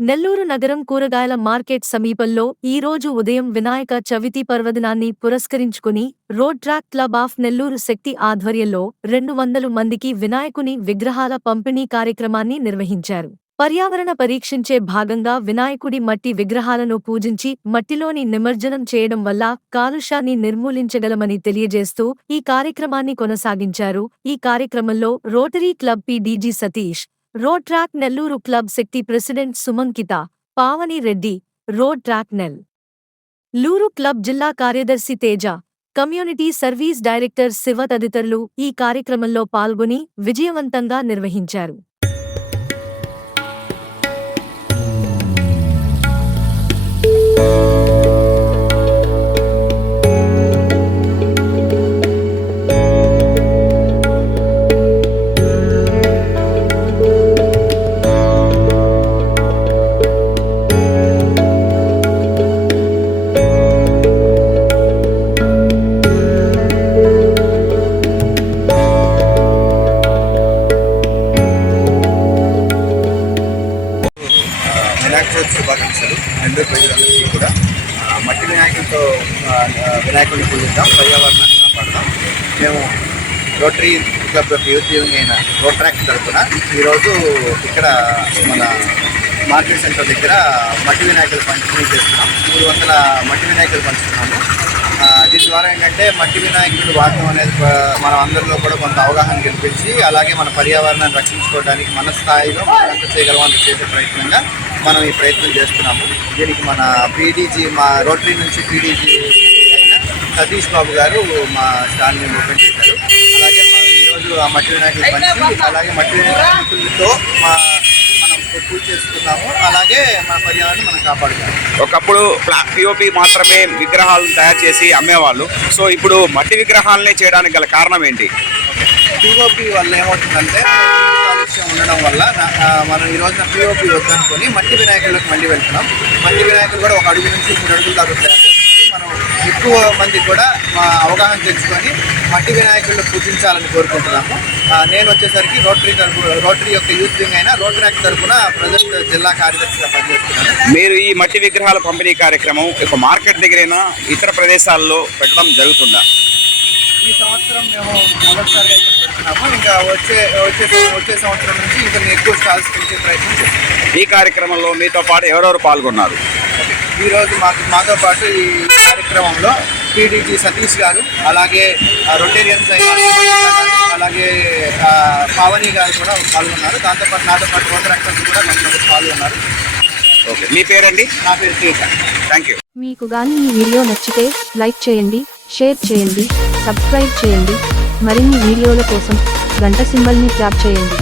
నెల్లూరు నగరం కూరగాయల మార్కెట్ సమీపంలో ఈరోజు ఉదయం వినాయక చవితి పర్వదినాన్ని పురస్కరించుకుని Rotaract club of Nellore Shakti ఆధ్వర్యంలో రెండు వందలు మందికి వినాయకుని విగ్రహాల పంపిణీ కార్యక్రమాన్ని నిర్వహించారు. పర్యావరణ పరీక్షించే భాగంగా వినాయకుడి మట్టి విగ్రహాలను పూజించి మట్టిలోని నిమజ్జనం చేయడం వల్ల కాలుష్యాన్ని నిర్మూలించగలమని తెలియజేస్తూ ఈ కార్యక్రమాన్ని కొనసాగించారు. ఈ కార్యక్రమంలో Rotary club P Satish Rotaract Nellore club Shakti president Sumankita Pavani Reddy Rotaract Nellore club జిల్లా కార్యదర్శి Teja community service director Shiva తదితరులు ఈ కార్యక్రమంలో పాల్గొని విజయవంతంగా నిర్వహించారు. వినాయక వినాయకుడిని పూజిద్దాం పర్యావరణాన్ని కాపాడదాం. మేము Rotary club of youth union అయిన రోట్రాక్ తరఫున ఈరోజు ఇక్కడ మన మార్కెట్ సెంటర్ దగ్గర మట్టి వినాయకులు పంపిణీ చేస్తున్నాం. మూడు వందల మట్టి వినాయకులు పంచుతున్నాము. దీని ద్వారా ఏంటంటే మట్టి వినాయకుడు వాడటం అనేది మనం మన అందరిలో కూడా కొంత అవగాహన కల్పించి అలాగే మన పర్యావరణాన్ని రక్షించుకోవడానికి మన స్థాయిలో మనం ఎంత చేయగలం చేసే ప్రయత్నంగా మనం ఈ ప్రయత్నం చేస్తున్నాము. దీనికి మన పీడీజీ మా రోటరీ నుంచి పీడీజీ అయిన సతీష్ బాబు గారు మా స్టాల్ని ఓపెన్ చేశారు. అలాగే మనం ఈరోజు ఆ మట్టి వినాయకుడు పంచి అలాగే మట్టి వినాయకులతో మా మనం పూజ చేసుకున్నాము. అలాగే మన పర్యావరణం మనం కాపాడుతున్నాము ఒకప్పుడు పిఓపి మాత్రమే విగ్రహాలను తయారు చేసి అమ్మేవాళ్ళు. సో ఇప్పుడు మట్టి విగ్రహాలనే చేయడానికి గల కారణం ఏంటి? పిఓపి వల్ల ఏమవుతుందంటే ఉండడం వల్ల మనం ఈ రోజున పిఓపి వద్దనుకొని మట్టి వినాయకులకు మళ్ళీ వెళ్తున్నాం. మట్టి వినాయకులు కూడా ఒక అడుగు నుంచి మూడు అడుగులు దాకా తయారు చేస్తున్నాం మనం ఎక్కువ మంది కూడా మా అవగాహన తెచ్చుకొని మట్టి వినాయకులను పూజించాలని కోరుకుంటున్నాము. నేను వచ్చేసరికి రోటరీ తరపు రోటరీ యొక్క యూత్ వింగ్ అయిన రోటరీ తరపున ప్రజెంట్ జిల్లా కార్యదర్శిగా పనిచేస్తున్నాను. మీరు ఈ మట్టి విగ్రహాల పంపిణీ కార్యక్రమం ఒక మార్కెట్ దగ్గరైనా ఇతర ప్రదేశాల్లో పెట్టడం జరుగుతుందా? ఈ సంవత్సరం మేము మొదటిసారిగా ఇక్కడ పెడుతున్నాము. ఇంకా వచ్చే వచ్చే వచ్చే సంవత్సరం నుంచి ఇంకా ఎక్కువ స్టాల్స్ పెంచే ప్రయత్నం చేస్తాం ఈ కార్యక్రమంలో మీతో పాటు ఎవరెవరు పాల్గొన్నారు? ఈరోజు మాకు మాతో పాటు ఈ కార్యక్రమంలో టీడీజీ సతీష్ గారు అలాగే రొటేరియన్స్ అయిన అలాగే పావని గారు కూడా పాల్గొన్నారు. దాంతోపాటు నాతో పాటు కోతరాక్టర్స్ కూడా కొంతమంది పాల్గొన్నారు. ఓకే. మీ పేరండి? నా పేరు తేజ థ్యాంక్ యూ మీకు గాని ఈ వీడియో నచ్చితే లైక్ చేయండి షేర్ చేయండి సబ్స్క్రైబ్ చేయండి. మరిన్ని వీడియోల కోసం గంట సింబల్ని ట్యాప్ చేయండి.